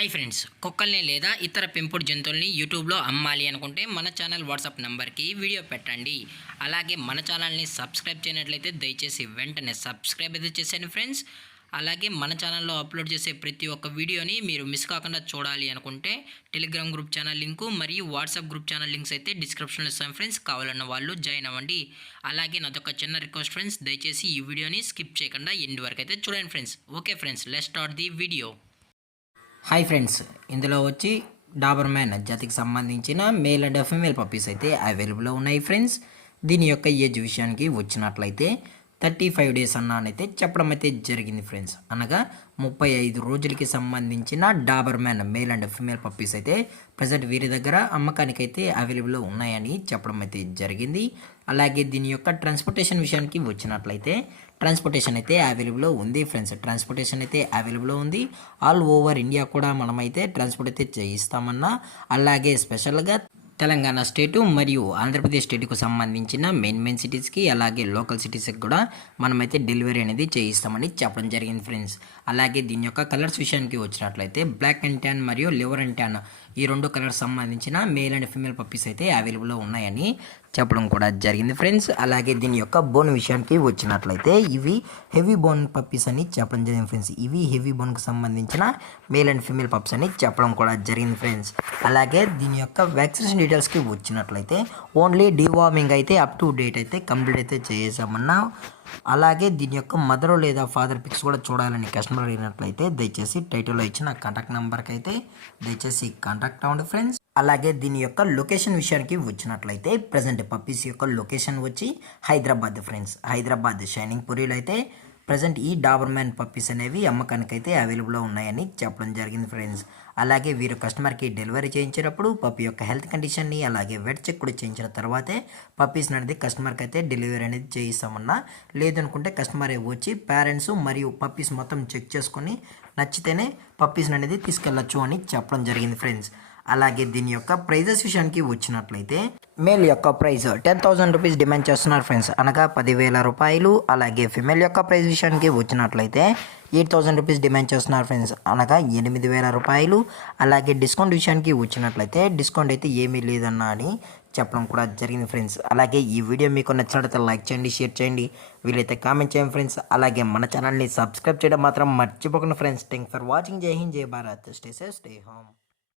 Hi friends, కుక్కల్ని లేదా ఇతర పెంపుడు జంతువుల్ని యూట్యూబ్లో అమ్మాలి అనుకుంటే మన ఛానల్ వాట్సాప్ నెంబర్కి వీడియో పెట్టండి. అలాగే మన ఛానల్ని సబ్స్క్రైబ్ చేయనట్లయితే దయచేసి వెంటనే సబ్స్క్రైబ్ అయితే చేసేయండి ఫ్రెండ్స్. అలాగే మన ఛానల్లో అప్లోడ్ చేసే ప్రతి ఒక్క వీడియోని మీరు మిస్ కాకుండా చూడాలి అనుకుంటే టెలిగ్రామ్ గ్రూప్ ఛానల్ లింకు మరియు వాట్సాప్ గ్రూప్ ఛానల్ లింక్స్ అయితే డిస్క్రిప్షన్లో ఇస్తాను ఫ్రెండ్స్. కావాలన్న వాళ్ళు జాయిన్ అవ్వండి. అలాగే నాదొక చిన్న రిక్వెస్ట్ ఫ్రెండ్స్, దయచేసి ఈ వీడియోని స్కిప్ చేయకుండా ఎండ్ వరకు అయితే చూడండి friends. Okay friends, let's start the video. Hi friends, ఇందులో వచ్చి డాబర్ మ్యాన్ జాతికి సంబంధించిన మేల్ అండ్ ఫీమేల్ పప్పీస్ అయితే అవైలబుల్లో ఉన్నాయి ఫ్రెండ్స్. దీని యొక్క ఏజ్ విషయానికి వచ్చినట్లయితే 35 డేస్ అన్నానైతే చెప్పడం అయితే జరిగింది ఫ్రెండ్స్. అనగా 35 రోజులకి సంబంధించిన Dabur man male and female puppies అయితే ప్రజెంట్ వీరి దగ్గర అమ్మకానికి అయితే అవైలబుల్లో ఉన్నాయని చెప్పడం అయితే జరిగింది. అలాగే దీని యొక్క ట్రాన్స్పోర్టేషన్ విషయానికి వచ్చినట్లయితే ట్రాన్స్పోర్టేషన్ అయితే అవైలబుల్లో ఉంది ఫ్రెండ్స్. ట్రాన్స్పోర్టేషన్ అయితే అవైలబుల్లో ఉంది. ఆల్ ఓవర్ ఇండియా కూడా మనమైతే ట్రాన్స్పోర్ట్ అయితే చేయిస్తామన్నా, అలాగే స్పెషల్గా తెలంగాణ స్టేటు మరియు ఆంధ్రప్రదేశ్ స్టేట్కు సంబంధించిన మెయిన్ సిటీస్కి అలాగే లోకల్ సిటీస్కి కూడా మనమైతే డెలివరీ అనేది చేయిస్తామని చెప్పడం జరిగింది ఫ్రెండ్స్. అలాగే దీని యొక్క కలర్స్ విషయానికి వచ్చినట్లయితే బ్లాక్ అండ్ ట్యాన్ మరియు లివర్ అండ్ ట్యాన్ ఈ రెండు కలర్స్ సంబంధించిన మేల్ అండ్ ఫీమేల్ పప్పీస్ అయితే అవైలబుల్లో ఉన్నాయని చెప్పడం కూడా జరిగింది ఫ్రెండ్స్. అలాగే దీని యొక్క బోన్ విషయానికి వచ్చినట్లయితే ఇవి హెవీ బోన్ పప్పీస్ అని చెప్పడం జరిగింది ఫ్రెండ్స్. ఇవి హెవీ బోన్కి సంబంధించిన మేల్ అండ్ ఫీమేల్ పప్స్ అని చెప్పడం కూడా జరిగింది ఫ్రెండ్స్. అలాగే దీని యొక్క వ్యాక్సినేషన్ డీటెయిల్స్కి వచ్చినట్లయితే ఓన్లీ డివార్మింగ్ అయితే అప్ టు డేట్ అయితే కంప్లీట్ అయితే చేసామన్నా, అలాగే దీని యొక్క మదర్ లేదా ఫాదర్ పిక్స్ కూడా చూడాలని కస్టమర్ అడిగినట్లయితే దయచేసి టైటిల్లో ఇచ్చిన కాంటాక్ట్ నెంబర్కి అయితే దయచేసి కాంటాక్ట్ అవ్వండి ఫ్రెండ్స్. అలాగే దీని యొక్క లొకేషన్ విషయానికి వచ్చినట్లయితే ప్రజెంట్ పప్పీస్ యొక్క లొకేషన్ వచ్చి హైదరాబాద్ ఫ్రెండ్స్. హైదరాబాద్ షైనింగ్ పూరిలో అయితే ప్రజెంట్ ఈ డాబర్ మ్యాన్ పప్పీస్ అనేవి అమ్మకానికి అయితే అవైలబుల్లో ఉన్నాయని చెప్పడం జరిగింది ఫ్రెండ్స్. అలాగే వీరు కస్టమర్కి డెలివరీ చేయించేటప్పుడు పప్పీ యొక్క హెల్త్ కండిషన్ని అలాగే వెట్ చెక్ కూడా చేయించిన తర్వాతే పప్పీస్ అనేది కస్టమర్కి అయితే డెలివరీ అనేది చేయిస్తామన్నా, లేదనుకుంటే కస్టమర్ వచ్చి పేరెంట్స్ మరియు పప్పీస్ మొత్తం చెక్ చేసుకొని నచ్చితేనే పప్పీస్ అనేది తీసుకెళ్ళచ్చు అని చెప్పడం జరిగింది ఫ్రెండ్స్. అలాగే దీని యొక్క ప్రైజెస్ విషయానికి వచ్చినట్లయితే మేల్ యొక్క ప్రైస్ 10,000 రూపీస్ డిమాండ్ చేస్తున్నారు ఫ్రెండ్స్, అనగా 10,000 రూపాయలు. అలాగే ఫిమేల్ యొక్క ప్రైస్ విషయానికి వచ్చినట్లయితే 8,000 రూపీస్ డిమాండ్ చేస్తున్నారు ఫ్రెండ్స్, అనగా 8,000 రూపాయలు. అలాగే డిస్కౌంట్ విషయానికి వచ్చినట్లయితే డిస్కౌంట్ అయితే ఏమీ లేదన్నా అని చెప్పడం కూడా జరిగింది ఫ్రెండ్స్. అలాగే ఈ వీడియో మీకు నచ్చినట్లయితే లైక్ చేయండి, షేర్ చేయండి, వీలైతే కామెంట్ చేయండి ఫ్రెండ్స్. అలాగే మన ఛానల్ని సబ్స్క్రైబ్ చేయడం మాత్రం మర్చిపోకండి ఫ్రెండ్స్. Thank for watching. జై హింద్, జై Bharat. Stay safe, stay home.